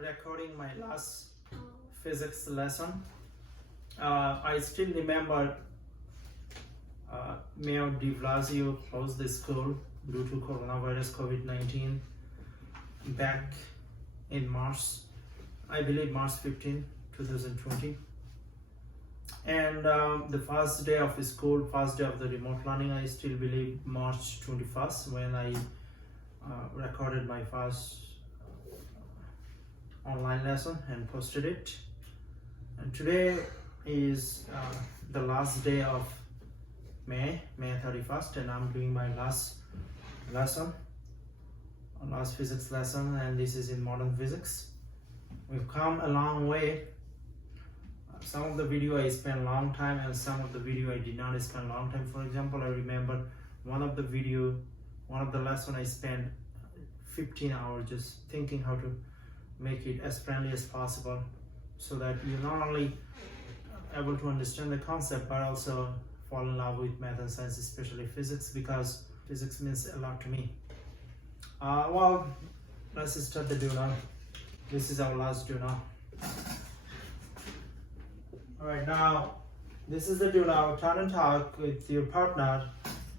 recording my last physics lesson. I still remember Mayor de Blasio closed the school due to coronavirus COVID-19 back in March, I believe March 15, 2020. And the first day of school, first day of the remote learning, I still believe March 21st when I recorded my first online lesson and posted it. And today is the last day of May 31st, and I'm doing my last lesson, last physics lesson, and this is in modern physics. We've come a long way. Some of the video I spent a long time, and some of the video I did not spend a long time. For example, I remember one of the lesson I spent 15 hours just thinking how to make it as friendly as possible, so that you're not only able to understand the concept but also fall in love with math and science, especially physics, because physics means a lot to me. Well, let's start the do now. This is our last do now. Alright, now this is the do now. Turn and talk with your partner,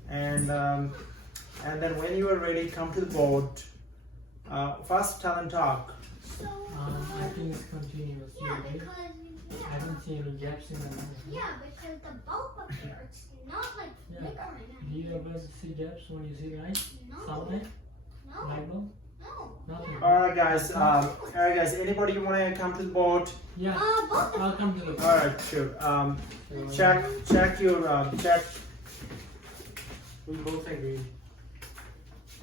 and then when you are ready, come to the board. First, turn and talk. I think it's continuous. Yeah, right? because I don't see any gaps in the line. yeah, because the bulb up here, it's not like Yeah. flickering. Do you ever see gaps when you see light? No, Sunlight? no, Light bulb? no. Nothing. Alright guys, anybody wanna come to the board? Yeah. Both of I'll come to the Alright, sure. Check your check. We both agree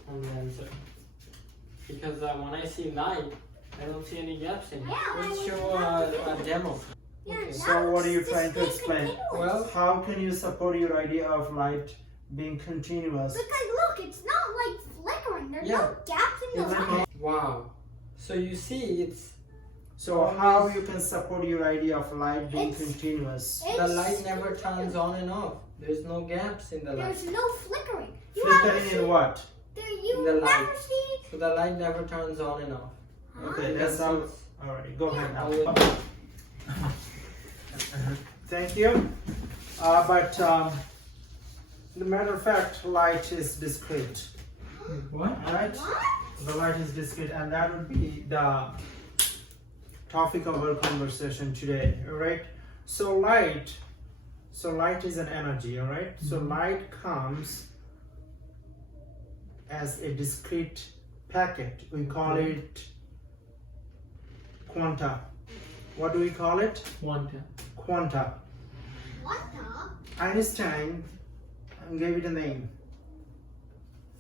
on the answer. Because when I see light, I don't see any gaps in it. Yeah, Let's I show was- a demo. Yeah, Okay. now So what are you it's trying to just explain? continuous. Well, How can you support your idea of light being continuous? Because look, it's not like flickering. There's Yeah. no gaps in the Is it light. wow. So you see, it's So how you can support your idea of light being It's- continuous? the light never turns on and off. There's no gaps in the light. There's no flickering. You Flickering haven't in seen, what? you the never light. see. So the light never turns on and off. Okay, Because that's all. it's- Alright, go ahead now. Yeah. Thank you. But the matter of fact, light is discrete. What? Alright? What? The light is discrete, and that would be the topic of our conversation today. Alright? So light is an energy, alright? So light comes as a discrete packet. We call it quanta. What do we call it? Quanta. Quanta. What the? Einstein gave it a name.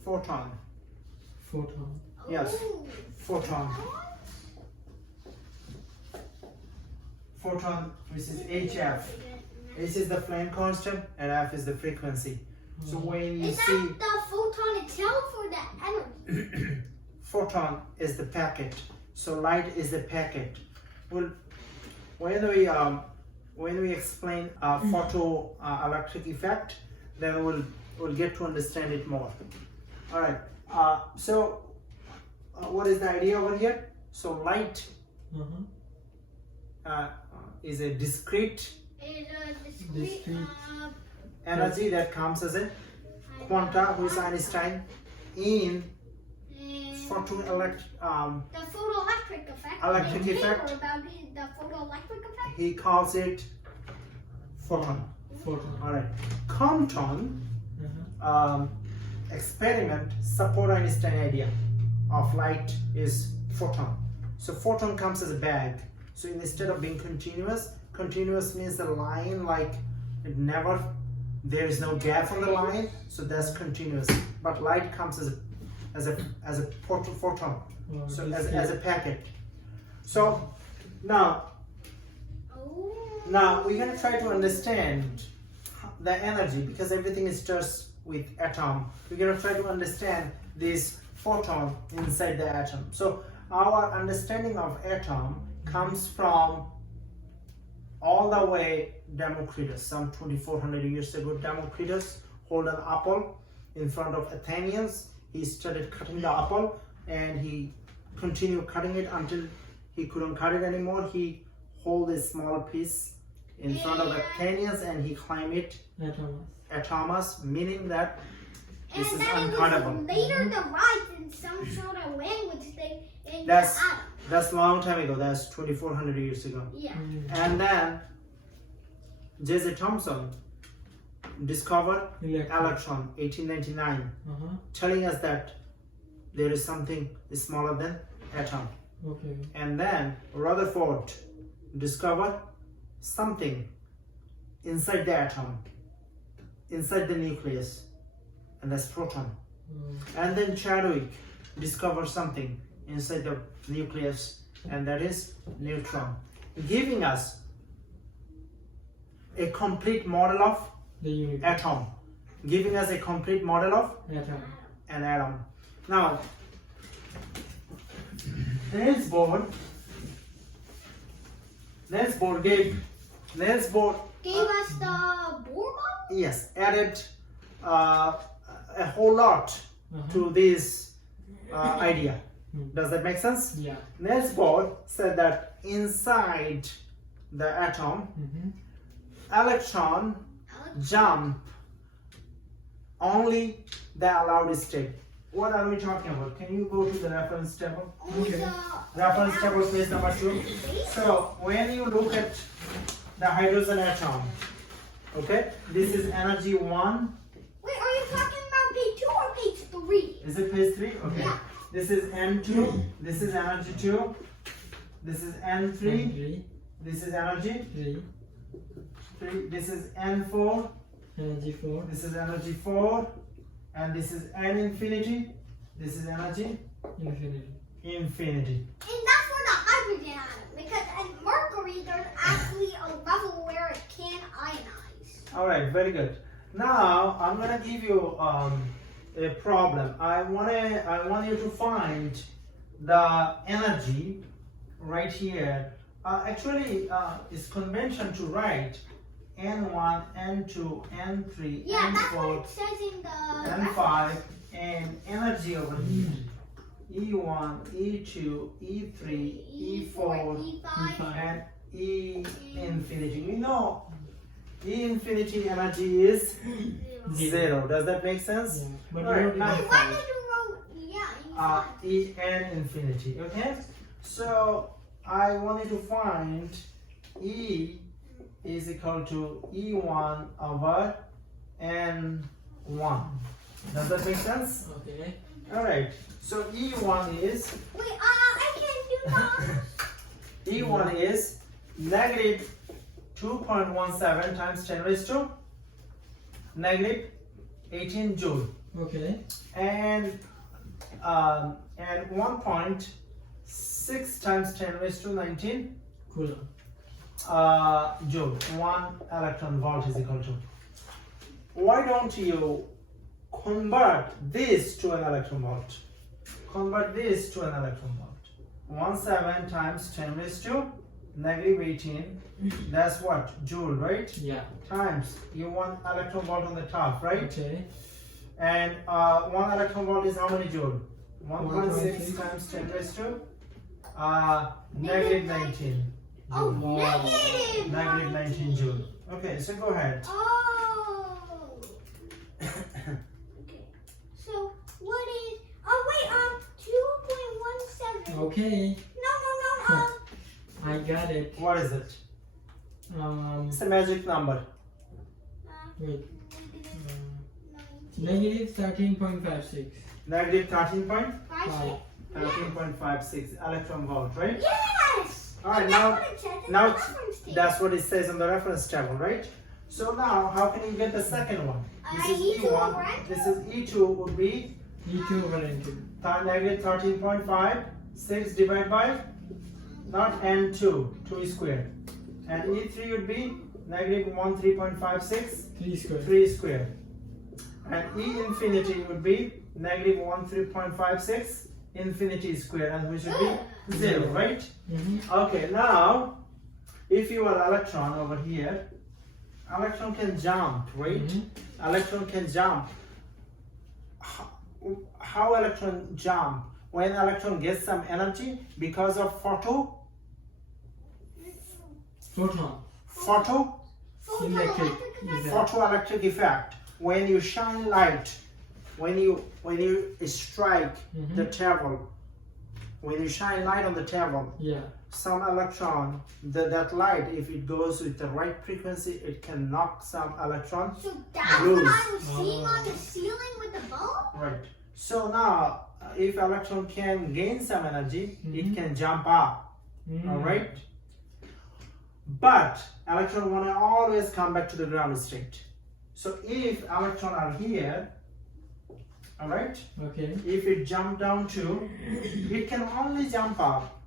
Photon. Photon. Yes. Oh. Photon. Photon, which is HF. H is the flame constant and F is the frequency. So when you Is see that the photon itself or the energy? photon is the packet, so light is the packet. Well, when we explain photo electric effect, then we'll get to understand it more. All right. So what is the idea over here? So light is a discrete Is a discrete, Discrete. energy that comes as a quanta, who is Einstein, in and the photoelectric effect. Electric the paper effect. about it, the photoelectric effect. he calls it photon. Photon. All right. Compton experiment support Einstein idea of light is photon. So photon comes as a bag. So instead of being continuous means the line, like it never, there is no gap on the line, so that's continuous. But light comes as a photon, so as a packet. So now Oh. we're gonna try to understand the energy, because everything is just with atom. We're gonna try to understand this photon inside the atom. So our understanding of atom comes from all the way Democritus, some 2400 years ago. Democritus hold an apple in front of Athenians. He started cutting the apple, and he continued cutting it until he couldn't cut it anymore. He hold a small piece in front of the canyons and he climbed it atoms, meaning that this And is then uncuttable. it was later devised in some sort of language thing in That's- the atom. That's a long time ago. That's 2,400 years ago. Yeah. And then J.J. Thomson discovered electron 1899, telling us that there is something smaller than atom. Okay. And then Rutherford discovered something inside the atom, inside the nucleus, and that's proton. And then Chadwick discovered something inside the nucleus, and that is neutron, giving us a complete model of The universe. atom, giving us a complete model of Atom. an atom. Now, Niels Bohr gave Niels Bohr Gave us the Bohr model? yes added a whole lot to this idea. Does that make sense? Yeah. Niels Bohr said that inside the atom, electron jump only the allowed state. What are we talking about? Can you go to the reference table? Only the Reference table page number 2. So when you look at the hydrogen atom, okay, this is energy 1. Wait, are you talking about page 2 or page 3? Is it page 3? Okay. Yeah. This is N2. This is energy 2. This is N3. 3. This is energy 3. 3. This is N4. Energy 4. This is energy 4. And this is N infinity. This is energy Infinity. infinity. And that's for the hydrogen atom, because at mercury there's actually a level where it can ionize. All right, very good. Now I'm gonna give you a problem. I want you to find the energy right here. Actually, it's convention to write N1, N2, N3, Yeah, that's what N4, it says in the N5, and energy over here. E1, E2, E3, E4, E5. and E infinity. We know E infinity energy is 0. Does that make sense? Yeah. But Alright, we now- don't Wait, why did you wrote E n infinity. Okay, so I want you to find E is equal to E1 over N1. Does that make sense? Okay. All right. So E1 is Wait, I can't do that. E1 is negative 2.17 times 10 raised to negative 18 joule. Okay. And 1.6 times 10 raised to 19 Coulomb. joule. 1 electron volt is equal to. Why don't you convert this to an electron volt? Convert this to an electron volt. 17 times 10 raised to negative 18. That's what? Joule, right? Yeah. Times. You want electron volt on the top, right? Okay. And 1 electron volt is how many joule? 1.6 1.6 times 10 raised to negative 19. Oh, Joule. negative. Negative 19 joule. Okay, so go ahead. Oh. Okay. So what is? Oh wait, 2.17. Okay. No. I got it. What is it? It's a magic number. Wait. Negative 13.56. Negative 13.56 5. electron volt, right? Yes. All right, And now- that's what it says in now the reference table. That's what it says on the reference table, right? So now, how can you get the second one? This is E2 over E1. N2. This is E2 would be E2 over N2. negative 13.5. 6 divided by not N2, 2 squared. And E3 would be negative 13.56. 3 squared. 3 squared. And E infinity would be negative 13.56 infinity squared, and which would be 0, right? Okay, now if you are electron over here, electron can jump, right? Electron can jump. How electron jump? When electron gets some energy because of Photon. Photoelectric Electric. effect. Photoelectric effect. When you shine light, when you strike Mhm. the table, when you shine light on the table, Yeah. some electron, that light, if it goes with the right frequency, it can knock some electron. So that's Loose. what I was seeing Oh. on the ceiling with the bulb? Right. So now, if electron can gain some energy, it Mhm. can jump up. Mm. All right. But electron want to always come back to the ground state. So if electron are here, all right, Okay. if it jump down to, it can only jump up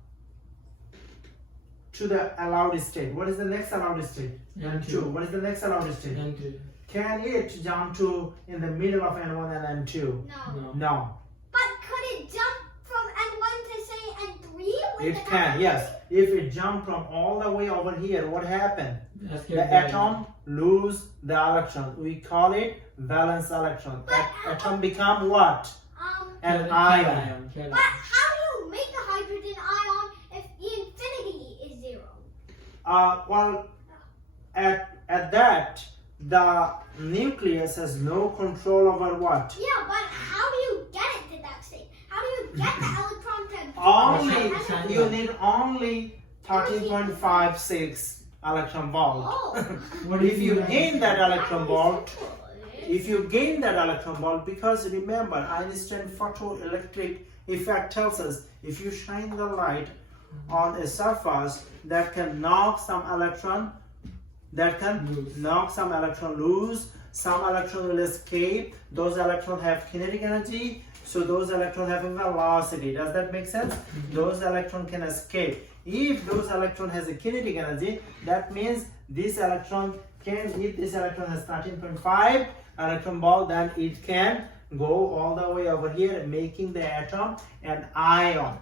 to the allowed state. What is the next allowed state? N2. What is the next allowed state? N2. Can it jump to in the middle of N1 and N2? No. No. No. But could it jump from N1 to say N3? With It the can, other- yes. If it jump from all the way over here, what happened? Escape The value. atom lose the electron. We call it valence electron. Atom become what? An Cation. ion. Cation. But how do you make a hydrogen ion if the infinity is 0? Well, at that, the nucleus has no control over what? Yeah, but how do you get it to that state? How do you get the electron to Only Shine you light. need only 13.56 electron volt. Oh. What If you do gain that electron volt, If if you gain that electron volt, because remember Einstein photoelectric effect tells us if you shine the light on a surface that can knock some electron, that can Loose. knock some electron loose, some electron will escape. Those electrons have kinetic energy, so those electrons have a velocity. Does that make sense? Those electrons can escape. If those electron has a kinetic energy, that means this electron can, if this electron has 13.5 electron volt, then it can go all the way over here, making the atom an ion.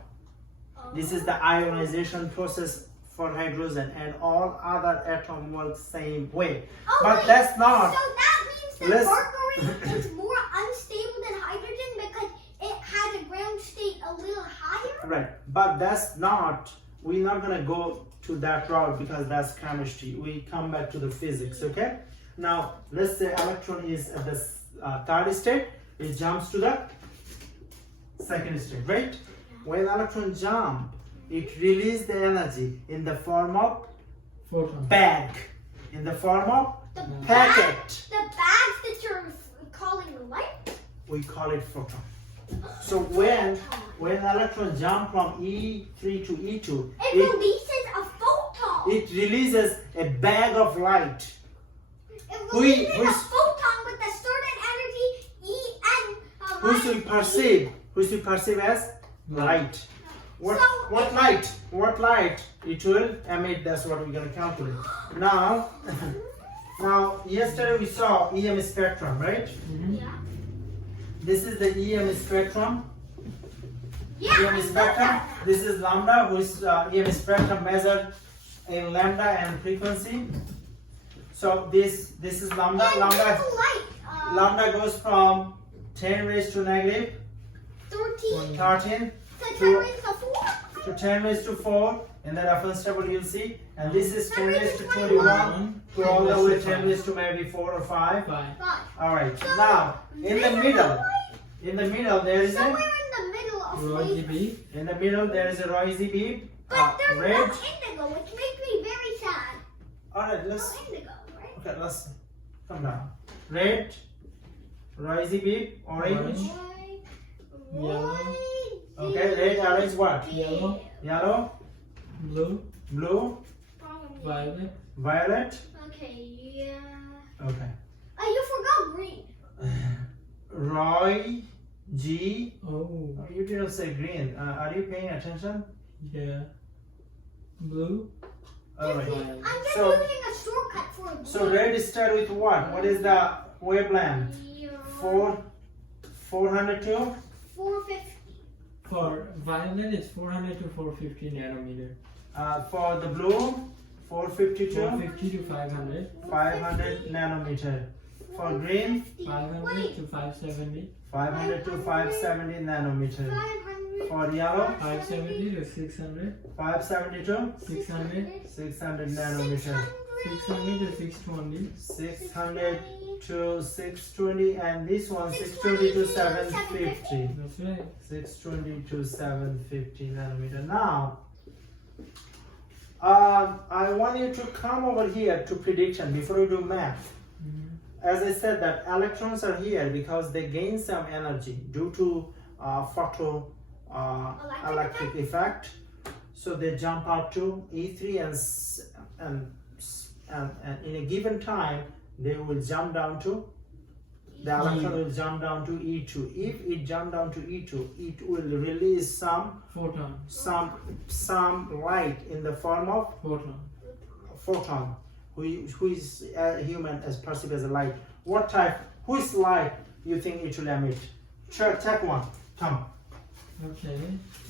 This is the ionization process for hydrogen, and all other atoms work same way. Oh, But wait. that's not. So that means that Let's- mercury is more unstable than hydrogen because it has a ground state a little higher? Right, but that's not, we're not gonna go to that route because that's chemistry. We come back to the physics, okay? Now, let's say electron is at the third state, it jumps to the second state, right? When electron jump, it releases the energy in the form of Photon. bag, in the form of The packet. The bags that you're calling light? We call it photon. So when electron jump from E3 to E2, It it releases a photon. it releases a bag of light. It we- releases we- a photon with a certain energy, E and Which we perceive as light. What So- what light? What light it will emit? That's what we're gonna calculate. Now, now yesterday we saw EM spectrum, right? Mhm. Yeah. This is the EM spectrum. Yeah, I EM know spectrum. that. This is lambda, which EM spectrum measured in lambda and frequency. So this is lambda. And Lambda this light, lambda goes from 10 raised to negative 13 13 to 10 to- raised to 4. to 10 raised to 4 in the reference table you'll see, and this is 10 raised to 21. 21 to all the way 10 raised to maybe 4 or 5. 5. 5. All right, So, now in the this middle light, there is somewhere a in the middle of Rosie flavor. B. in the middle there is a rosy bead, But there's red. no indigo, which makes me very sad. All right, No let's indigo, right? okay, let's come down. Red, rosy bead, orange. Orange. White, Yellow. white, Okay, red, orange, what? Yellow. Yellow, Blue. blue, Probably. Violet. violet. Okay, yeah. Okay. You forgot green. Roy, G. Oh. Oh, you didn't say green. Are you paying attention? Yeah. Blue. All right. Violet. I'm just So- using a shortcut for blue. So red start with what? What is the wavelength? 402. 450. For violet, it's 400 to 450 nanometer. For the blue, 452, 450 to 500. 500 nanometer. For green, 500 Wait, to 570. 500 to 570 nanometer. 500 For yellow, 570 to 600, 572, 600, 600 nanometer. 600 to 620, 600 to 620, and this one 620 to 750. that's right. 620 to 750 nanometer. Now, I want you to come over here to prediction before you do math. As I said, that electrons are here because they gain some energy due to photo electric effect. So they jump out to E3 and in a given time they will jump down to, the electron will jump down to E2. If it jump down to E2, it will release some light in the form of photon, who is human as perceived as a light. What type, whose light you think it will emit? Sure, check one. Come. Okay.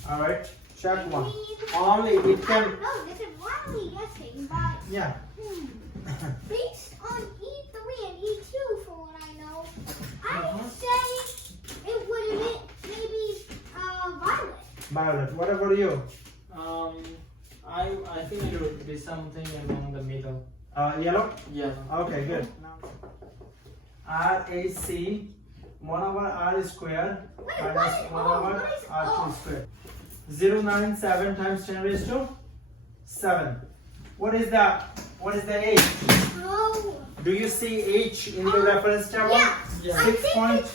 All right, check one. Only it can. No, this is wildly guessing, but Yeah. based on E3 and E2, for what I know, I Uh-huh. would say it would emit maybe violet. Violet. What about you? I think it would be something along the middle. Yellow. Yeah. Okay, good. RAC 1 over R squared Wait, minus what? 1 Oh, over what is R2 O? squared. 097 times 10 raised to 7. What is the H? Oh. Do you see H in your reference table? Yeah. Yeah. I think 6.6 it's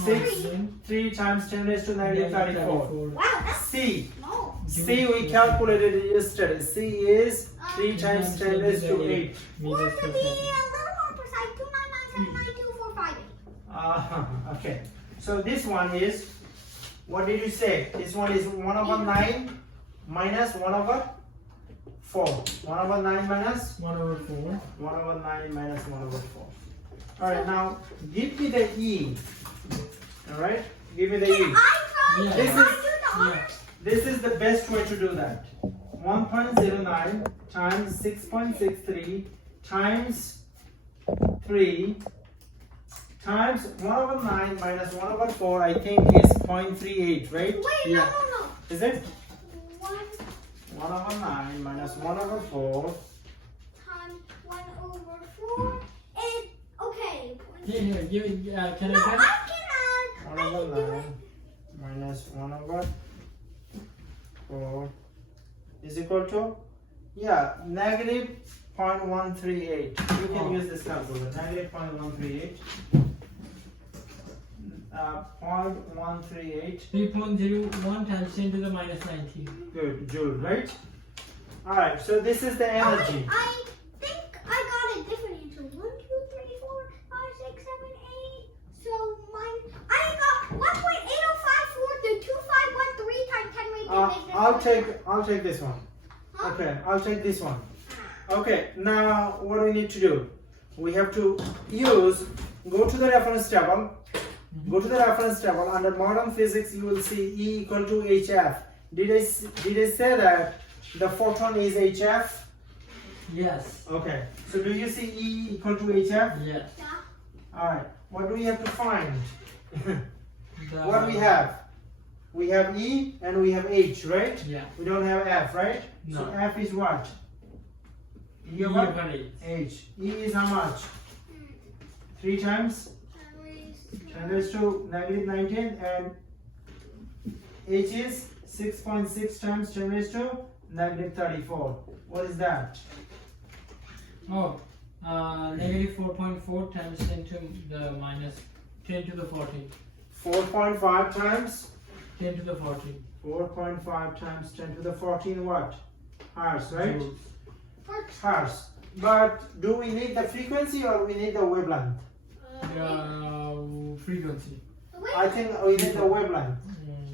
6.6. 3 times 10 raised to negative 34. Wow, that's C. no. C we calculated it yesterday. C is 3 times 10 raised to 8. Or to be a little more precise, 299792458. Okay. So this one is, what did you say? This one is 1 over 9 minus 1 over 4. 1 over 9 minus 1 over 4. 1 over 9 minus 1 over 4. Alright, now give me the E. Alright? Give me the Can E. I try? Yeah. Can This I is- do the honors? This is the best way to do that. 1.09 times 6.63 times 3 times 1 over 9 minus 1 over 4, I think is 0.38, right? Wait, Yeah. no. Is it? 1 1 over 9 minus 1 over 4. times 1 over 4 is okay. Here, give it. Can No, I I get? can 1 I over can do 9 it. minus 1 over 4 is equal to, yeah, negative 0.138. You can use this calculator. Negative 0.138. 0.138. 3.01 times 10 to the minus 19. Good, joule, right? Alright, so this is the energy. Okay, I think I got a different answer. 1, 2, 3, 4, 5, 6, 7, 8. So mine, I got 1.8054 to 2513 times 10 raised to negative I'll take this one. Huh? Okay, I'll take this one. Okay, now what do we need to do? We have to go to the reference table. Go to the reference table. Under modern physics, you will see E equal to HF. Did I say that the photon is HF? Yes. Okay, so do you see E equal to HF? Yes. Yeah. Alright, what do we have to find? The, What do we have? We have E and we have H, right? Yeah. We don't have F, right? So No. F is what? E E over over 8. H. E is how much? 3 times 10 raised to negative 19, and H is 6.6 times 10 raised to negative 34. What is that? Oh, negative 4.4 times 10 to the minus 10 to the 14. 4.5 times 10 to the 14. 4.5 times 10 to the 14 what? Hertz, right? Joules. Hertz. But do we need the frequency or we need the wavelength? Frequency. I think we need the wavelength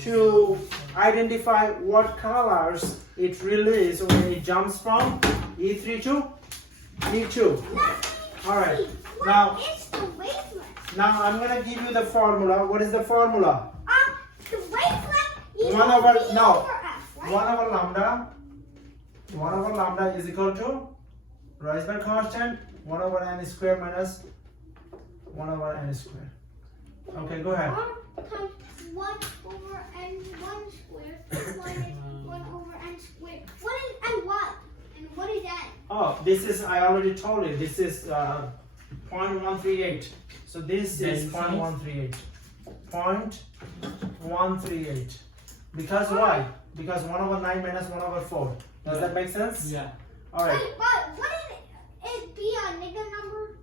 to identify what colors it releases when it jumps from E3 to E2. Alright, now- What is the wavelength? Now I'm gonna give you the formula. What is the formula? The wavelength equals 1 over, V no, over F, right? 1 over lambda. 1 over lambda is equal to Reisman constant 1 over n square minus 1 over n square. Okay, go ahead. 1 times 1 over n this is, I already told you, this is 0.138. So this is Then 0.138. 0.138. Because why? Because 1 over 9 minus 1 over 4. Does that make sense? Yeah. Alright. But wouldn't it be a negative number?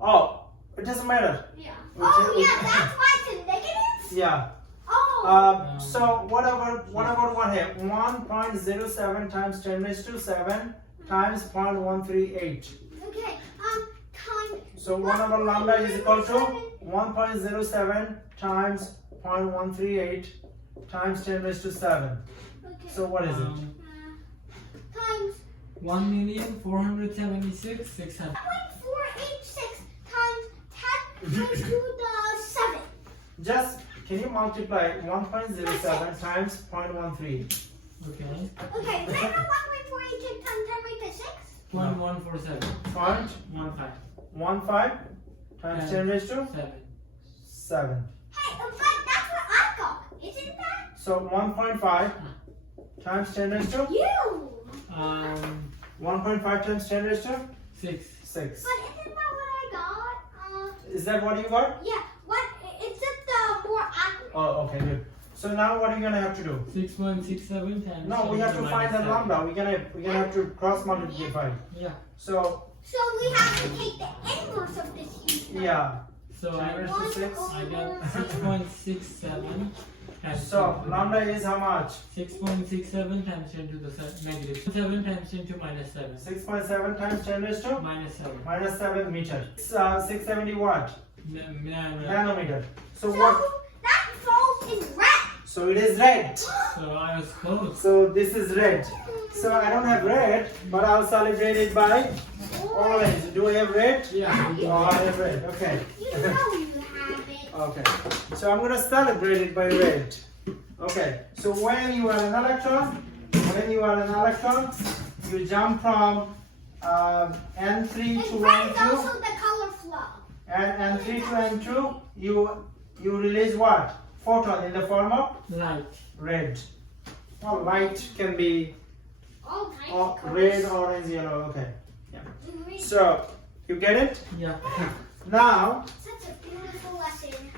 Oh, it doesn't matter. Yeah. Which Oh, is- yeah, that's why it's a negative? Yeah. Oh. So what about one here? 1.07 times 10 raised to 7 times 0.138. Okay, time. So 1 over lambda is equal to 1.07 times 0.138 times 10 raised to 7. Okay. So what is it? Times 1,476,600. 0.486 times 10 raised to the 7. Just, can you multiply 1.07 times 0.138? Okay. Okay, then 1.486 times 10 raised to 6. 0.147. 0.15 15. times 10 raised to 7. 7. Hey, but that's what I got, isn't that? So 1.5 times 10 raised to You. 1.5 times 10 raised to 6. 6. But isn't that what I got? Is that what you got? Yeah. What? It's just more accurate. Oh, okay, good. So now what are you gonna have to do? 6.67 times. No, we have to 10 find the minus lambda. We're gonna have to cross multiply. 7. Yeah. So So we have to take the inverse of this huge number. yeah. So I 10 raised to 6. I got 6.67 times So lambda is how much? 6.67 times 10 to the negative 7 times 10 to minus 7. 6.7 times 10 raised to Minus 7. minus 7 meter. It's 670 watt nanometer. So So what? that falls in red. So it is red. So I was close. So this is red. So I don't have red, but I'll celebrate it by orange. Do I have red? Yeah. Oh, I have red. Okay. You know you have it. Okay. So I'm gonna celebrate it by red. Okay. So when you are an electron, you jump from N3 And to red is N2, also the color flow. and N3 to N2, you release what? Photon in the form of Light. red. Well, light can be All kinds or of colors. red, orange, yellow. Okay. Green. So you get it? Yeah. Now, Such a beautiful lesson.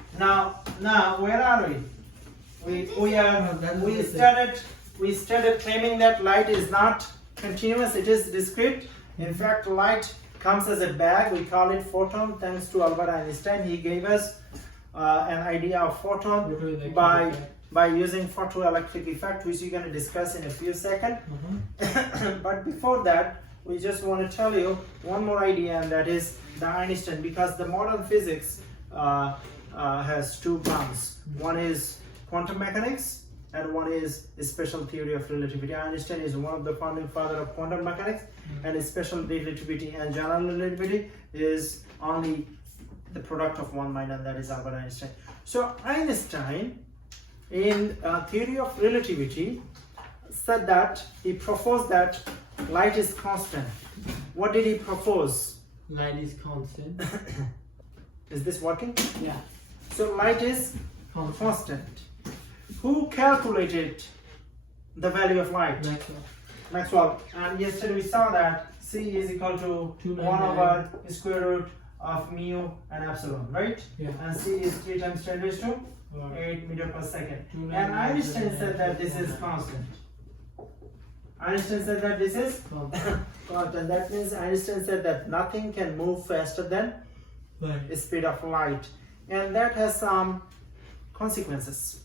now, where are we? We started claiming that light is not continuous; it is discrete. In fact, light comes as a bag. We call it photon. Thanks to Albert Einstein, he gave us an idea of photon Photoelectric by effect. using photoelectric effect, which we're going to discuss in a few seconds. Mhm. But before that, we just want to tell you one more idea, and that is the Einstein, because the modern physics has two branches. One is quantum mechanics, and one is special theory of relativity. Einstein is one of the founding father of quantum mechanics, and special relativity and general relativity is only the product of one mind, and that is Albert Einstein. So Einstein, in theory of relativity, said that he proposed that light is constant. What did he propose? Light is constant. Is this working? Yeah. So light is Constant. constant. Who calculated the value of light? Maxwell. Maxwell. And yesterday we saw that C is equal to 299. 1 over square root of mu and epsilon, right? Yeah. And C is 3 times 10 raised to Or 8 meter per second. 299 And Einstein said that this is constant. Einstein said that this is constant. constant. That means Einstein said that nothing can move faster than Light. the speed of light. And that has some consequences.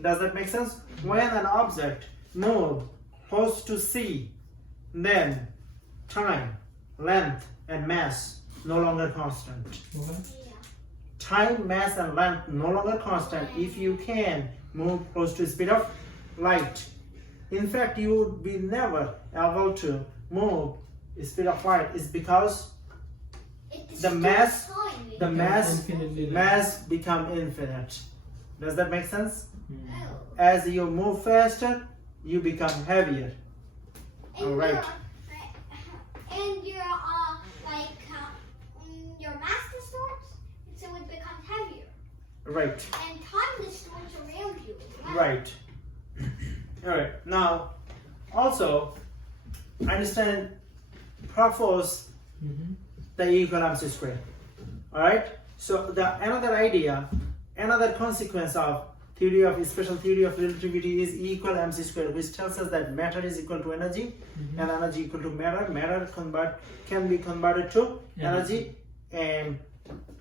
Does that make sense? When an object moves close to C, then time, length, and mass no longer constant. Okay. Yeah. Time, mass, and length no longer constant if you can move close to the speed of light. In fact, you would be never able to move the speed of light. It's because It the mass- destroys time. the mass Infinitely light. mass become infinite. Does that make sense? Mm. Oh. As you move faster, you become heavier. And Alright. your your mass distorts, so it becomes heavier. Right, And time distorts around you. as well. right. All right. Now, also, Einstein said that light is constant. What did he propose? He proposed that light is constant. What did he propose? Light is constant. He proposed that light is constant. Right. Now, Einstein propose Mm-hmm. the E equal mc square. Alright? So the another idea, another consequence of special theory of relativity is E equal mc square, which tells us that matter is equal to energy and energy equal to matter. Matter can be converted to energy, and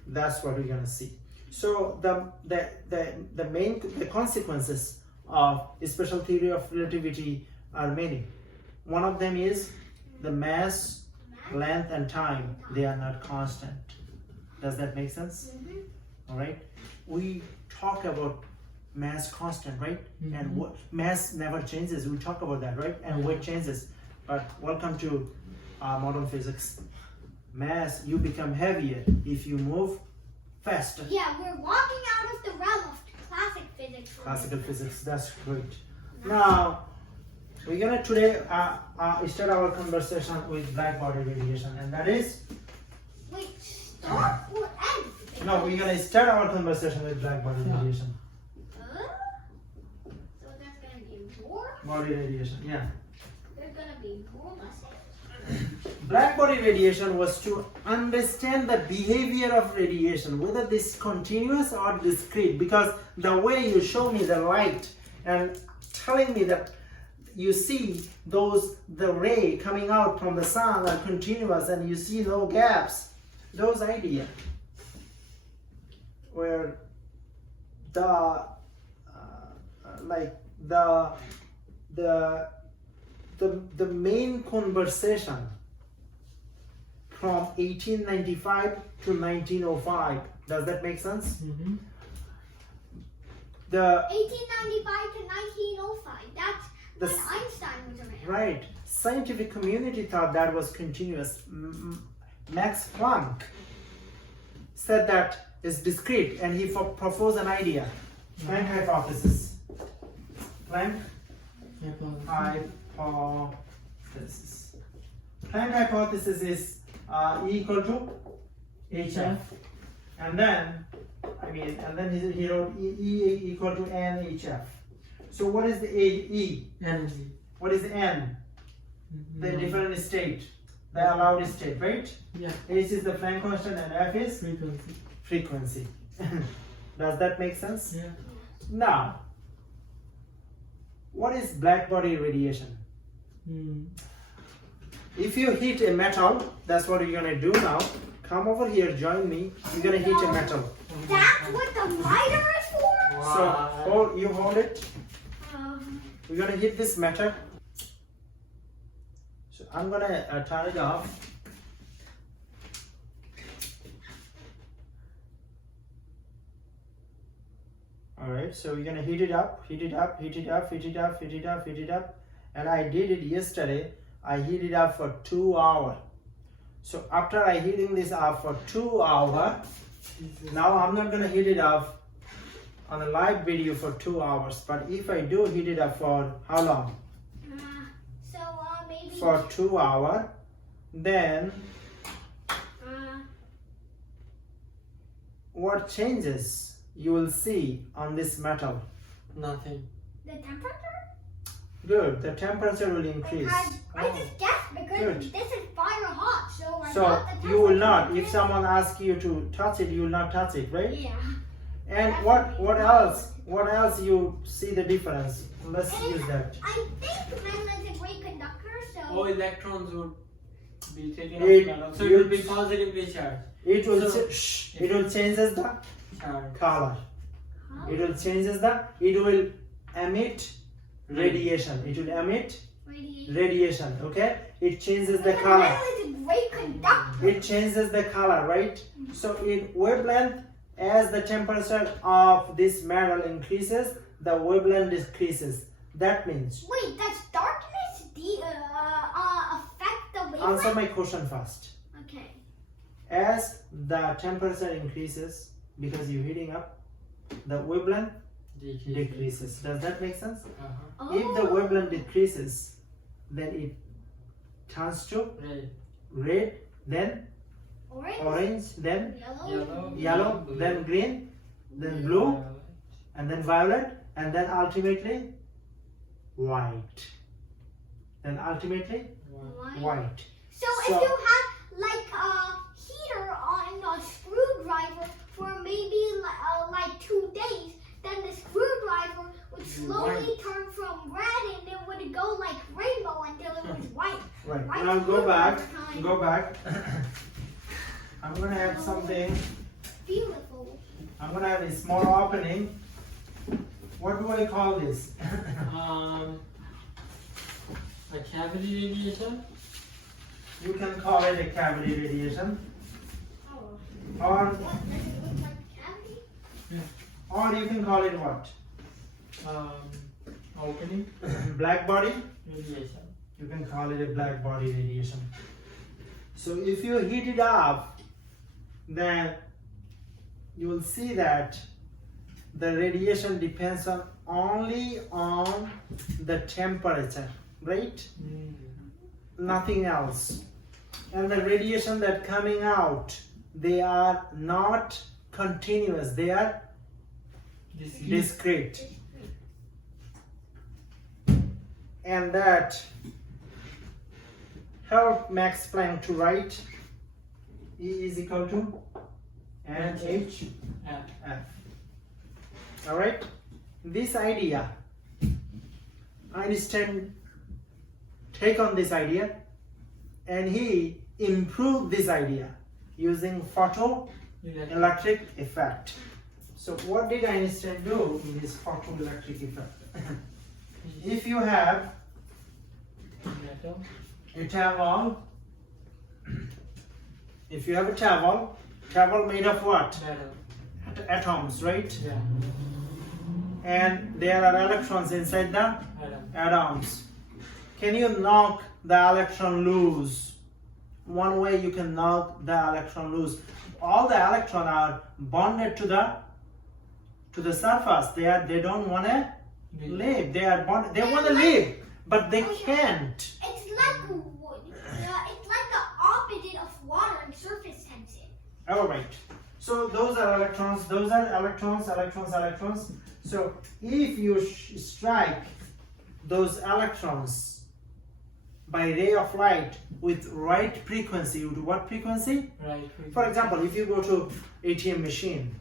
that's what we're gonna see. So the main consequences of special theory of relativity are many. One of them is the mass, length, and time, they are not constant. Does that make sense? All right. We talk about mass constant, right? And what mass never changes. We talk about that, right? And weight changes. But welcome to modern physics. Mass, you become heavier if you move faster. Yeah, we're walking out of the realm of classic physics. Classical physics, that's great. Now, we're gonna today start our conversation with black body radiation, and that is, Wait, start or end? no, we're gonna start our conversation with black body radiation. So there's gonna be more. Body radiation, yeah. There's gonna be more lessons. Black body radiation was to understand the behavior of radiation, whether this is continuous or discrete, because the way you show me the light and telling me that you see the ray coming out from the sun are continuous and you see no gaps, those ideas where the main conversation from 1895 to 1905. Does that make sense? Mm-hmm. The 1895 to 1905. That's The when s- Einstein was around. right scientific community thought that was continuous. Max Planck said that it's discrete, and he proposed an idea, Planck hypothesis. Planck hypothesis. Planck hypothesis is E equal to hf, and then he wrote E equal to n hf. So what is the E? Energy. What is the n? The different state, the allowed state, right? Yeah. H is the Planck constant and F is Frequency. frequency. Does that make sense? Yeah. Now, what is black body radiation? If you hit a metal, that's what you're gonna do now. Come over here, join me. You're gonna hit a metal. That's what the lighter is for? So hold it. We're gonna hit this metal. So I'm gonna turn it off. Alright, so we're gonna heat it up, and I did it yesterday. I heat it up for 2 hours. So after I heating this up for 2 hours, now I'm not gonna heat it up on a live video for 2 hours, but if I do heat it up for how long? Maybe For 2 hours, then what changes you will see on this metal? Nothing. the temperature? Good, the temperature will increase. Because I just guessed because Good. this is fire hot, so I So thought the you will temperature not, would if increase. someone asks you to touch it, you will not touch it, right? Yeah. And what else? What else you see the difference? Let's use that. I think metal is a great conductor, so All electrons would be taken It- off metal, so it will be you- positively charged. It will So- it will changes the Charged. color. Huh? It will changes it will emit radiation. It will emit Radiation. radiation. Okay? It changes the Because color. metal is a great conductor. It changes the color, right? So in wavelength, as the temperature of this metal increases, the wavelength decreases. That means, Wait, does darkness affect the wavelength? answer my question first. Okay. As the temperature increases, because you're heating up, the wavelength decreases. Does that make sense? Uh-huh. If the wavelength decreases, then it turns to Red. red, then Orange, orange, then yellow, yellow, blue, then green, then blue, violet. and then violet, and then ultimately white. Then ultimately white. white. So if you have like a heater on a screwdriver for maybe like 2 days, then the screwdriver would slowly turn from red and it would go like rainbow until it was white. Right. White Now go back. screwdriver time. Go back. I'm gonna add something. Beautiful. I'm gonna have a small opening. What do I call this? A cavity radiator. You can call it a cavity radiation, Oh. or What, does it look like a cavity? you can call it what? Opening Black body. radiation. You can call it a black body radiation. So if you heat it up, then you will see that the radiation depends only on the temperature, right? Nothing else. And the radiation that coming out, they are not continuous, they are discrete. And that help Max Planck to write E is equal to NH F. Alright? This idea, Einstein take on this idea and he improved this idea using photoelectric effect. So what did Einstein do in this photoelectric effect? If you have Metal. a towel, if you have a towel made of what? Metal. Atoms, right? Yeah. And there are electrons inside the Atom. atoms. Can you knock the electron loose? One way you can knock the electron loose. All the electrons are bonded to the surface. They don't want to live. They are bonded. They want to live, but they can't. It's like wood. It's like the opposite of water and surface tension. All right. So those are electrons. Those are electrons. So if you strike those electrons by ray of light with right frequency, you do what frequency? Right. For example, if you go to ATM machine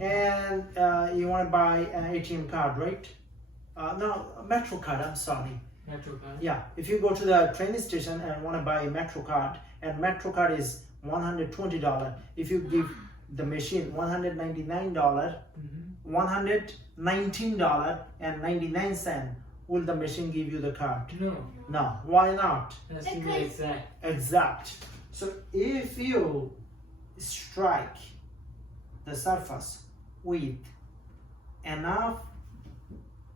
and you want to buy an ATM card, right? No, a Metro card, I'm sorry. Metro card. Yeah, if you go to the train station and want to buy a Metro card, and Metro card is $120. If you give the machine $199, $119.99, will the machine give you the card? No. No, why not? That's the Because- exact. Exact. So if you strike the surface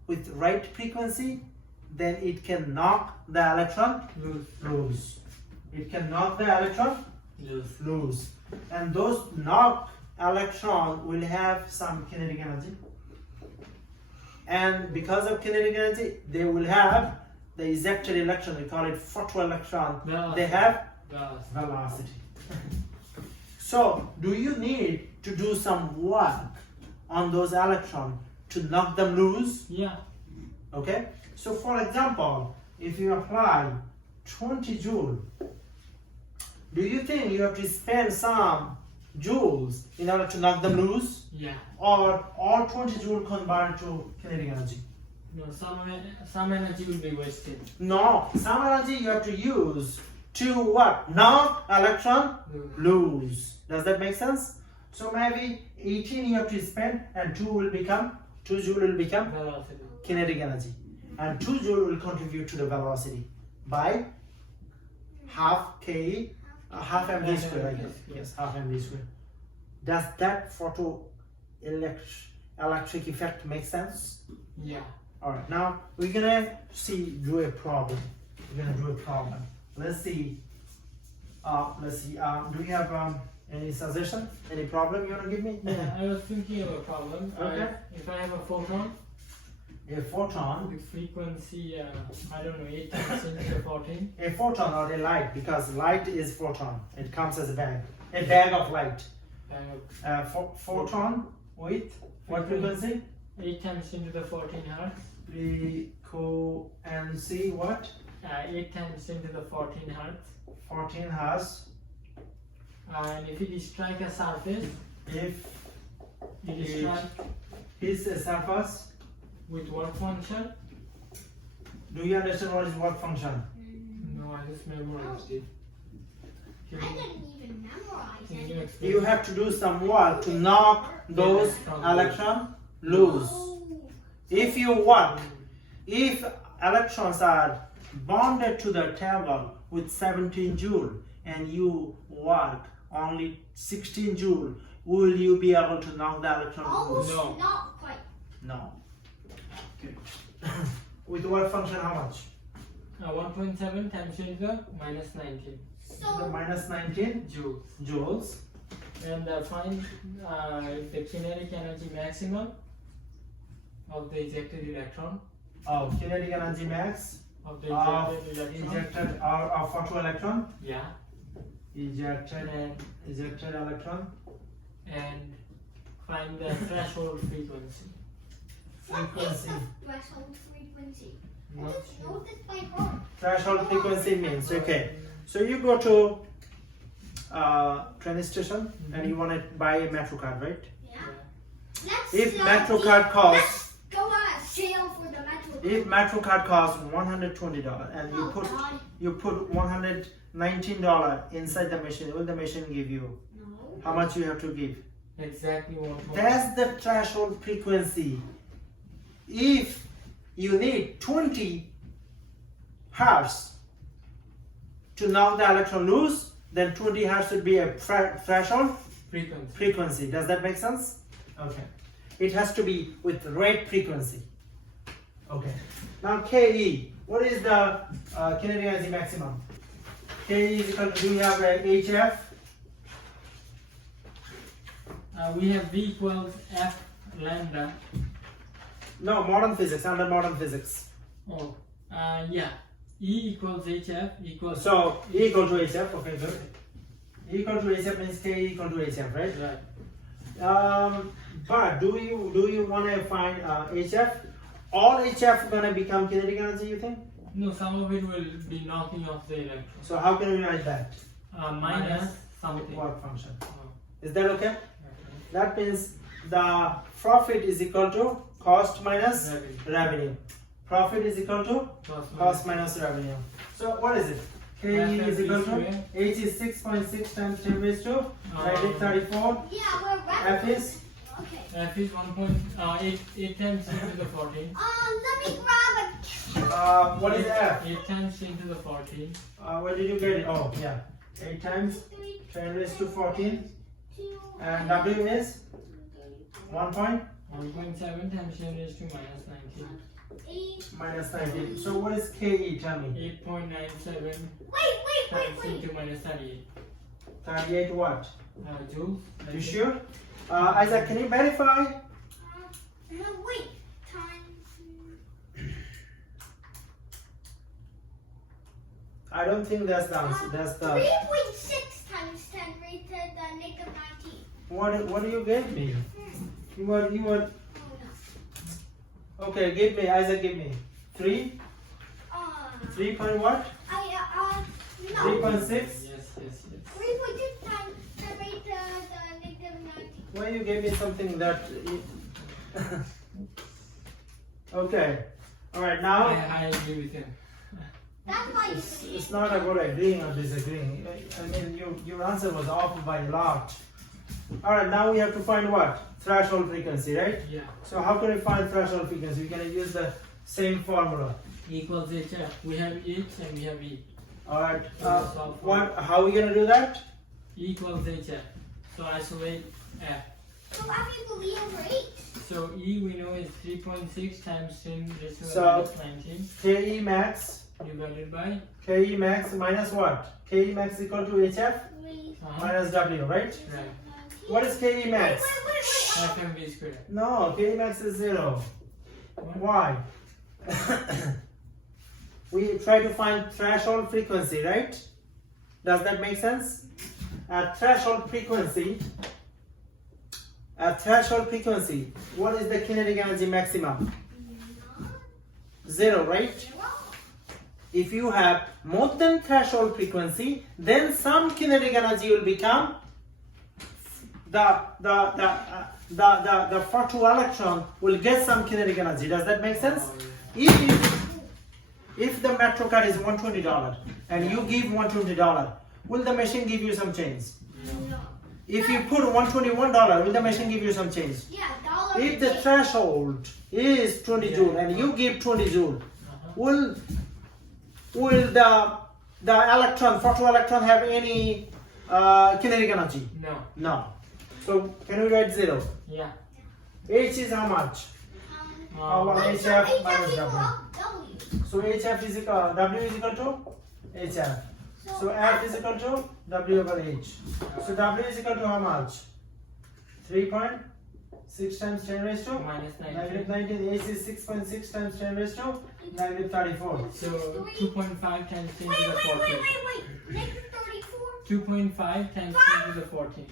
with right frequency, then it can knock the electron loose. It can knock the electron loose. And those knocked electron will have some kinetic energy. And because of kinetic energy, they will have the ejected electron. We call it photoelectron. They have velocity. So, do you need to do some work on those electrons to knock them loose? Yeah. Okay. So, for example, if you apply 20 joule, do you think you have to spend some joules in order to knock them loose? Yeah. Or all 20 joule convert to kinetic energy? No, some energy will be wasted. No, some energy you have to use to what? Knock electron loose. Does that make sense? So maybe 18 you have to spend and 2 joule will become Velocity. kinetic energy. And 2 joule will contribute to the velocity by half mv square, I guess. Yes, half mv square. Does that photoelectric effect make sense? Yeah. Alright, now we're gonna do a problem. Let's see. Do you have any suggestion? Any problem you wanna give me? Yeah, I was thinking of a problem. Okay. If I have a photon, A photon, with frequency, I don't know, 8 times 10 to the 14. a photon or a light, because light is photon. It comes as a bag of light. Photon with what frequency? 8 times 10 to the 14 hertz. Frequency what? 8 times 10 to the 14 hertz. 14 hertz. And if it strike a surface, If it It- strike his surface, with work function. do you understand what is work function? No, I just memorized it. Can I you, didn't even memorize can it. you explain? You have to do some work to knock those electrons loose. Oh. If you work, if electrons are bonded to the table with 17 joule and you work only 16 joule, will you be able to knock the electron Almost loose? No. not quite. No. With work function, how much? 1.7 times 10 to the minus 19 The So minus 19 joules. joules. And find the kinetic energy maximum of the ejected electron. Oh, kinetic energy max Of the of ejected electron. ejected or of photoelectron. Yeah. Ejected And, ejected electron. and find the threshold frequency. what is Frequency. the threshold frequency? I Not just sure. know this by heart. Threshold frequency means, okay. So you go to train station and you want to buy a metro card, right? Yeah. Yeah. Let's If metro card let's costs, go on a sale for the metro. if metro card costs $120 and Oh, God. you put $119 inside the machine, will the machine give you No. how much you have to give? Exactly 1.7. That's the threshold frequency. If you need 20 hertz to knock the electron loose, then 20 hertz should be a threshold frequency. frequency. Does that make sense? Okay. It has to be with rate frequency. Okay. Now KE. What is the kinetic energy maximum? KE is equal to, do you have a HF? We have V equals F lambda. No, modern physics, under modern physics. Oh, yeah. E equals HF equals. So E equal to HF, okay, good. E equal to HF means K equal to HF, right? Right. But do you want to find HF? All HF gonna become kinetic energy, you think? No, some of it will be knocking off the electron. So how can we write that? Minus something. Work function. Oh, Is that okay? okay. That means the profit is equal to cost minus Revenue. revenue. Profit is equal to Plus cost minus revenue. So what is it? KE is equal to H is 6.6 times 10 raised to negative 34. Yeah, we're F ready. is Okay. F is 1.8 times 10 to the 14. Let me grab a. what is F? 8 times 10 to the 14. Where did you get it? Oh yeah, 8 times 3, 10 raised to 14. 2, And W is 1 point 1.7 times 10 raised to minus 19. 8. minus 19. So what is KE? Tell me. 8.97 Wait. times 10 to minus 38. 38 what? Joules. Are you sure? Isaac, can you verify? Wait. Time. I don't think that's the answer. That's the 3.6 times 10 raised to the negative 19. what do you gave me? You were Oh no. okay. Give me Isaac. Give me 3. 3 point what? No. 3.6. Yes. 3.6 times 10 raised to the negative 19. Why you gave me something that? Okay. All right now. I agree with him. That's why you It's not about agreeing or disagreeing. I mean, your answer was off by a lot. All right, now we have to find what? Threshold frequency, right? Yeah. So how can we find threshold frequency? We're gonna use the same formula. Equals HF. We have H and we have E. All right. How are we gonna do that? E equals HF. So isolate F. So how do you believe over 8? So E we know is 3.6 times 10 raised to the So- minus 19 Ke max. divided by Ke max minus what? Ke max equal to HF minus W, right? right. What is Ke max? Wait. FMV squared. No, Ke max is 0. Why? We try to find threshold frequency, right? Does that make sense? At threshold frequency, what is the kinetic energy maximum? 0, right? if you have more than threshold frequency, then some kinetic energy will become the photoelectron will get some kinetic energy. Does that make sense? If the metro card is $120 and you give $120, will the machine give you some change? No. If you put $121, will the machine give you some change? Yeah, dollar. If the threshold is 20 joule and you give 20 joule, will the electron, photoelectron have any kinetic energy? No. No. So can we write 0? Yeah. H is how much? Our Wait, so HF HF minus equal W. W. So HF is equal, W is equal to HF. So F is equal to W over H. So W is equal to how much? 3.6 times 10 raised to Minus 19. negative 19. H is 6.6 times 10 raised to negative 34. So 2.5 times 10 to the 14. Wait. Negative 34. 2.5 times 10 to the 14.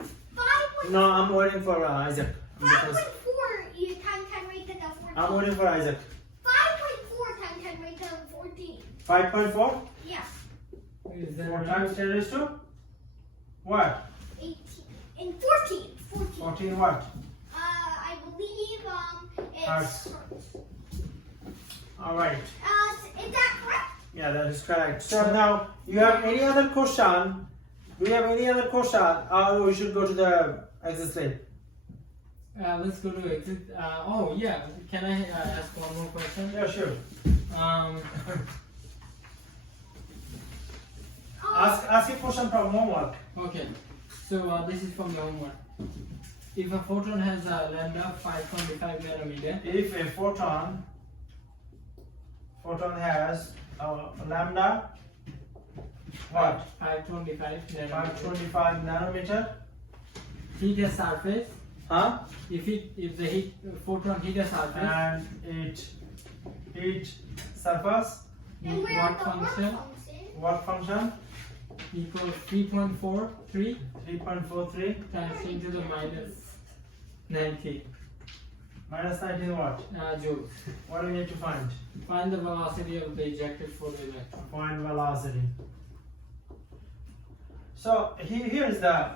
5.4 No, I'm waiting for Isaac. Because you times 10 raised to the 14. I'm waiting for Isaac. 5.4 times 10 raised to the 14. 5.4? Yeah. Is that 4 right? times 10 raised to what? 18. And 14. 14. 14 what? I believe it's Hertz. Alright. Is that correct? Yeah, that is correct. So now, you have any other question? Do you have any other question? Or we should go to the exercise. Let's go to exit. Oh yeah. Can I ask one more question? Yeah, sure. Ask a question from homework. Okay. So this is from the homework. If a photon has a lambda 5.5 nanometer, If a photon has a lambda, what? 525 nanometer, 525 nanometer. hit a surface. Huh? If the photon hit a surface, And it surface, And where what the function? what function? equals 3.43 3.43 times 10 to the minus 19 minus 19 what? joules. What do we need to find? Find the velocity of the ejected photoelectron. Find velocity. So here is the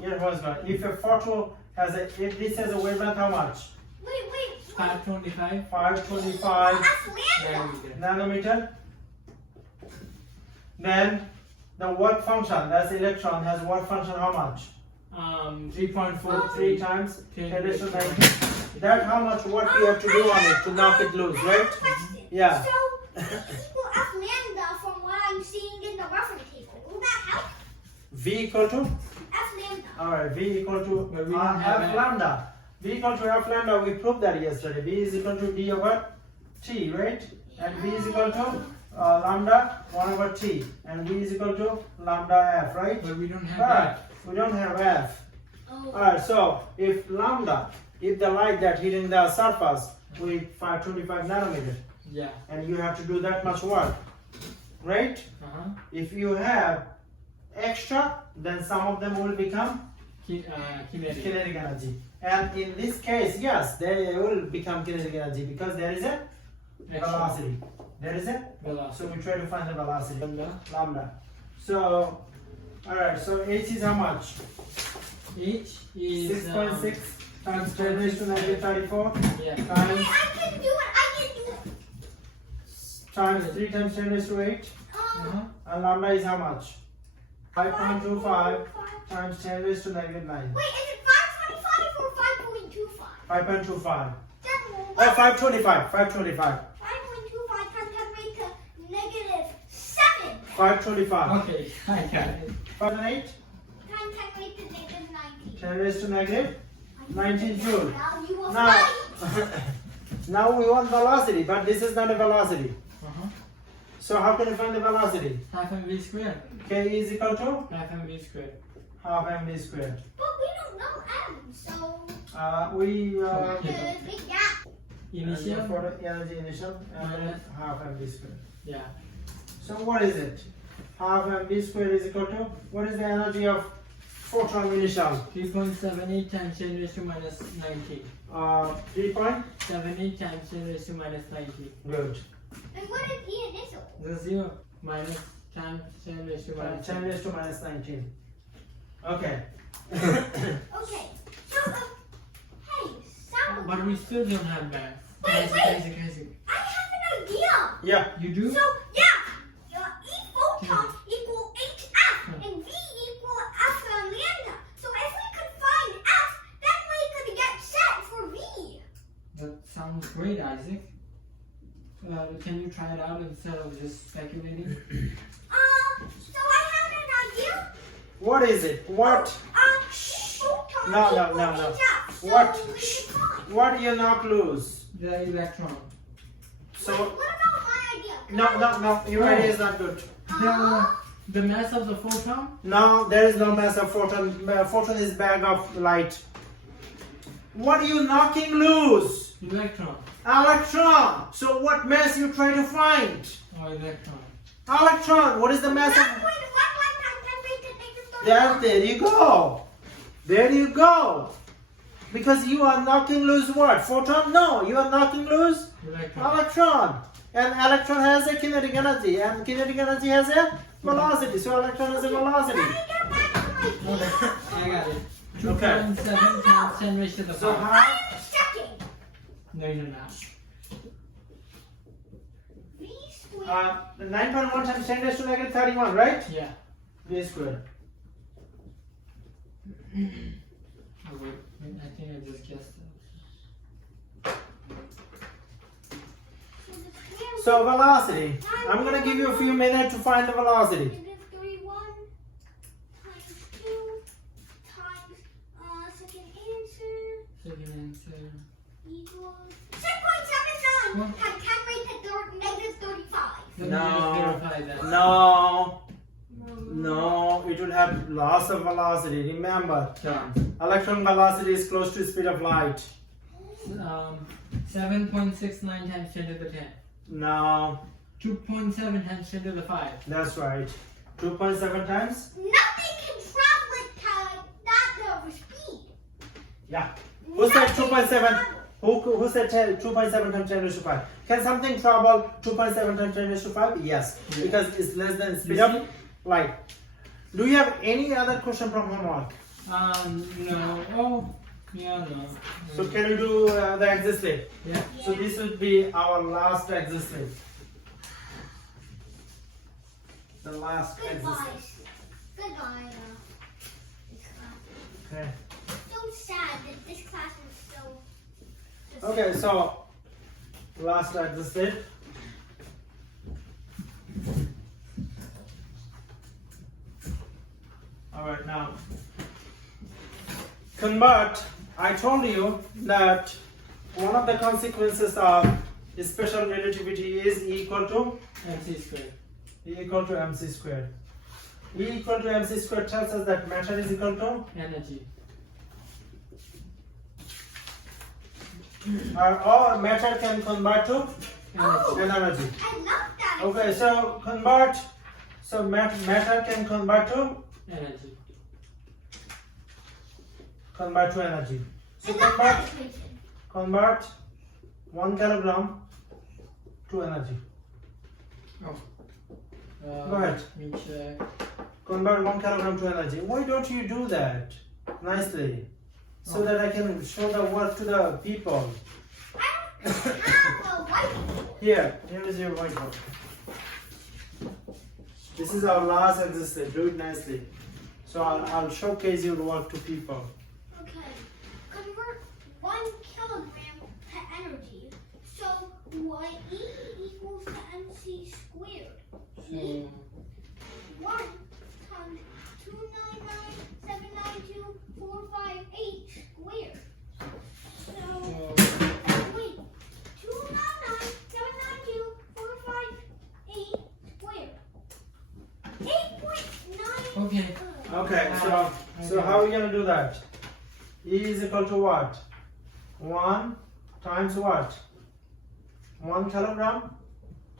here was one. If a photo has if this has a wavelength, how much? Wait. 525 525 That's lambda. nanometer. nanometer. Then the work function, that's electron, has work function how much? 3.43 times 10 10 raised to 19. That how much work you have to do on it to knock it loose, I have right? a question. Yeah. So equal F lambda from what I'm seeing in the reference table. Will that help? V equal to? F lambda. Alright, V equal to But we don't have F it. lambda. V equal to F lambda, we proved that yesterday. V is equal to D over T, right? And V is equal to lambda 1 over T. And V is equal to lambda F, right? But we don't have But that. we don't have F. Oh. Alright, so if lambda, if the light that hitting the surface with 525 nanometer, Yeah. and you have to do that much work, right? If you have extra, then some of them will become Kinetic. kinetic energy. And in this case, yes, they will become kinetic energy because there is a Extra velocity. There is a, velocity. so we try to find the velocity, Lambda. lambda. So, alright, so H is how much? H is 6.6 times 10 raised to negative 34 Yeah. Wait, times, I can do it. times 3 times 10 raised to 8. And lambda is how much? 5.25 times 10 raised to negative 9. Wait, is it 525 or 5.25? 5.25. Then Oh, what? 525. 525. 5.25 times 10 raised to negative 7. 525. Okay, I got it. 5 and 8. Times 10 raised to negative 19. 10 raised to negative 19 joule. Value of Now, light. now we want velocity, but this is not a velocity. So how can you find the velocity? Half mv squared. K is equal to Half mv squared. half mv squared. But we don't know M, so We the big gap. Initial. for the energy initial and then half mv squared. Yeah. So what is it? Half mv squared is equal to what is the energy of photon initial? 3.78 times 10 raised to minus 19. 3 point. 78 times 10 raised to minus 19. Good. And And what is the initial? The 0 minus 10 raised to minus 10 raised to minus 19. Okay. Okay. So, hey, Salvador. But we still don't have math. Wait. Isaac. I have an idea. Yeah. You do? So, yeah. E photon equal HF and V equal epsilon lambda. So if we could find F, then we could get set for V. That sounds great, Isaac. Can you try it out instead of just speculating? So I had an idea. What is it? What? Photon No. equal HF. So What? we could find. What do you knock loose? The electron. So, Wait, what about my idea? no. Your No. idea is not good. The mass of the photon? No, there is no mass of photon. Photon is bag of light. What are you knocking loose? Electron. Electron. So what mass you try to find? Or electron. Electron. What is the mass of? 1.11 times 10 raised to negative 31. There you go. There you go. Because you are knocking loose what? Photon? No, you are knocking loose Electron. electron. And electron has a kinetic energy, and kinetic energy has a velocity. So electron has a velocity. Let me get back to my idea. I got it. Okay. 2.7 times 10 raised to the So 5. how? I am checking. No, you're not. V squared. 9.1 times 10 raised to negative 31, right? Yeah. V squared. Oh, wait. I think I just guessed it. So velocity. I'm gonna give you a few minutes to find the velocity. Negative 31 times 2 times second answer Second answer. equals 10.79 What? times 10 raised to negative 35. Let me No. just verify that. No, it would have loss of velocity. Remember, Yeah. electron velocity is close to speed of light. 7.69 times 10 to the 10. No, 2.7 times 10 to the 5. that's right. 2.7 times? Nothing can travel at that speed. Yeah. Who said Nothing 2.7? can travel. Who said 2.7 times 10 raised to 5? Can something travel 2.7 times 10 raised to 5? Yes, Yeah. because it's less than speed You of see? light. Do you have any other question from homework? No. Oh, yeah, no. So can you do the exercise? Yeah. So this would be our last exercise. The last Goodbye. exercise. Goodbye. This class. Okay. So sad that this class was so. Okay, so last exercise. Alright, now convert. I told you that one of the consequences of special relativity is E equal to MC squared. E equal to mc squared. E equal to mc squared tells us that matter is equal to Energy. or matter can convert to Oh, energy. I love that. Okay, so convert. So matter can convert to Energy. energy. So I love that convert equation. 1 kilogram to energy. Go ahead. Let me check. Convert 1 kilogram to energy. Why don't you do that nicely? So that I can show the work to the people. I don't have a whiteboard. Here is your whiteboard. This is our last exercise. Do it nicely. So I'll showcase your work to people. Okay. Convert 1 kilogram to energy. So what E equals to mc squared. E So, 1 times 299,792,458 squared. So wait, 299,792,458 squared. 8.9. okay. Okay, so how are we gonna do that? E is equal to what? 1 times what? 1 kilogram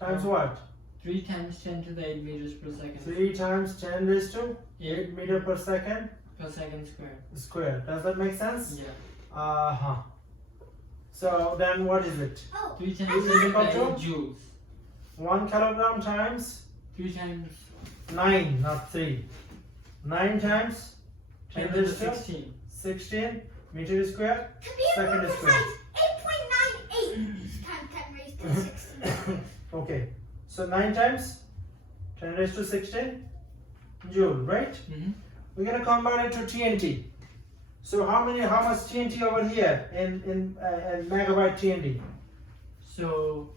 times what? 3 times 10 to the 8 meters per second. 3 times 10 raised to 8 meter per second Per second square. square. Does that make sense? Yeah. So then what is it? Oh, 3 times I 10 to the got 8 you. joules. 1 kilogram times 3 times 9, not 3. 9 times 10 10 to the raised to 16. 16 meter square. To be more Second square. precise, 8.98 times 10 raised to 16. Okay, so 9 times 10 raised to 16 joule, right? Mm-hmm. We're gonna convert it to TNT. So how much TNT over here in megabyte TNT? So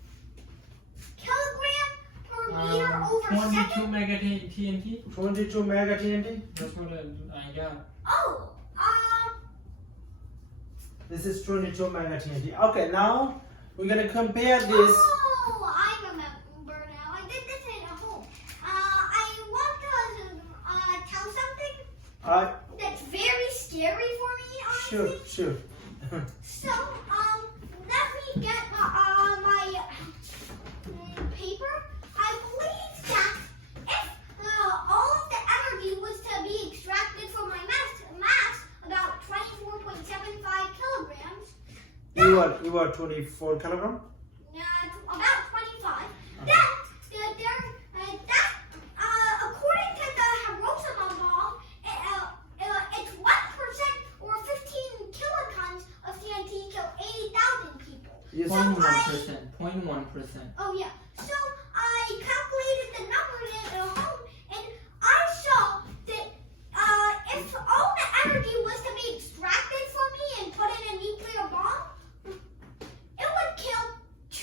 Kilogram per meter over 22 second. mega TNT. 22 mega TNT. That's what I got. Oh, This is 22 mega TNT. Okay, now we're gonna compare this. Oh, I remember now. I did this at home. I want to tell something that's very scary for me, honestly. Sure. So, let me get my paper. I believe that if all of the energy was to be extracted from my mass about 24.75 kilograms, You were 24 kilogram. about 25, then according to the Hiroshima bomb, it's 1% or 15 kilotons of TNT kill 80,000 people. Yes. 0.1%. 0.1%. Oh yeah. So I calculated the numbers at home, and I saw that if all the energy was to be extracted from me and put in a nuclear bomb, it would kill 2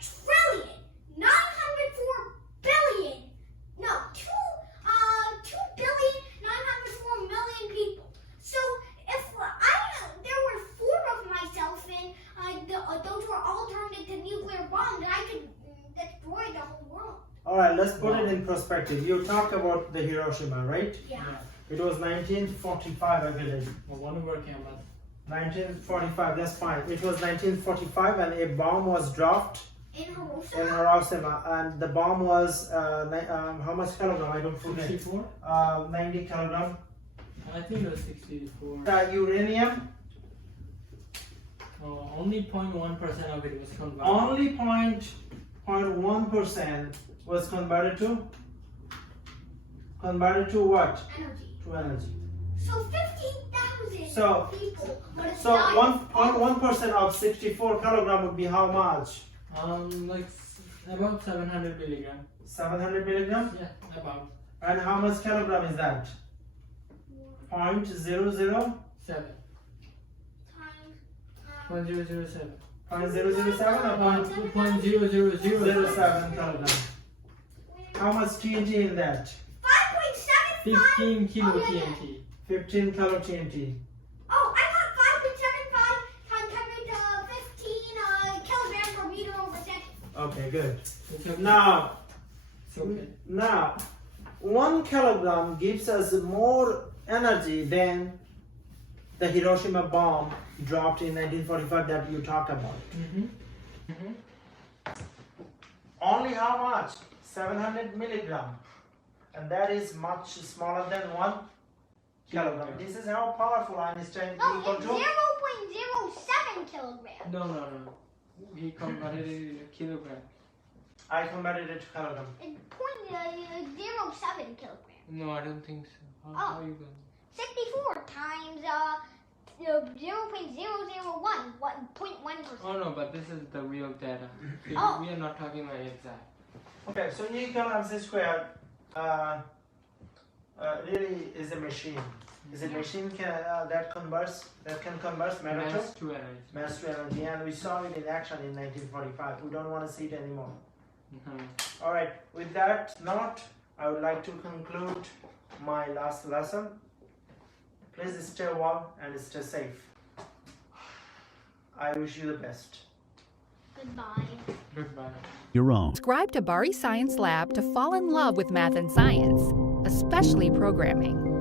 trillion 904 billion. No, 2 billion 904 million people. So if there were 4 of myself and those were all turned into nuclear bombs, then I could destroy the whole world. All right, let's put it in perspective. You talk about the Hiroshima, right? Yeah. It was 1945, I believe. Well, one working on 1945, that's fine. It was 1945 and a bomb was dropped In in Hiroshima. Hiroshima, and the bomb was how much kilogram? I don't forget. 64? 90 kilogram. I think it was 64. Uranium, Only 0.1% of it was converted. only 0.1% was converted to what? Energy. To energy. So 15,000 So- people would have So died. 1.1% of 64 kilogram would be how much? Like about 700 milligram. 700 milligram. Yeah, about And how much kilogram is that? 0.00? 7. Times, 0.007. 0.007 or 0.0007. kilogram? How much TNT in that? 5.75. 15 kilo Oh, yeah, yeah. TNT. 15 kilo TNT. Oh, I got 5.75 times 10 to 15 kilograms per meter over second. Okay, good. It's okay. Now, It's okay. 1 kilogram gives us more energy than the Hiroshima bomb dropped in 1945 that you talk about. Only how much? 700 milligram. And that is much smaller than 1 kilogram. This is how powerful Einstein No, equal it's to. 0.07 kilograms. No. He converted it in a kilogram. I converted it to kilogram. It's 0.07 kilograms. No, I don't think so. Oh. How are you going? 64 times 0.001, 0.1%. Oh no, but this is the real data. Oh. We are not talking about exact. Okay, so Newton squared really is a machine. Is a machine that can convert matter Mass to to energy. mass to energy, and we saw it in action in 1945. We don't want to see it anymore. Mhm. All right. With that note, I would like to conclude my last lesson. Please stay warm and stay safe. I wish you the best. Goodbye. Goodbye. Your own. Subscribe to Bari Science Lab to fall in love with math and science, especially programming.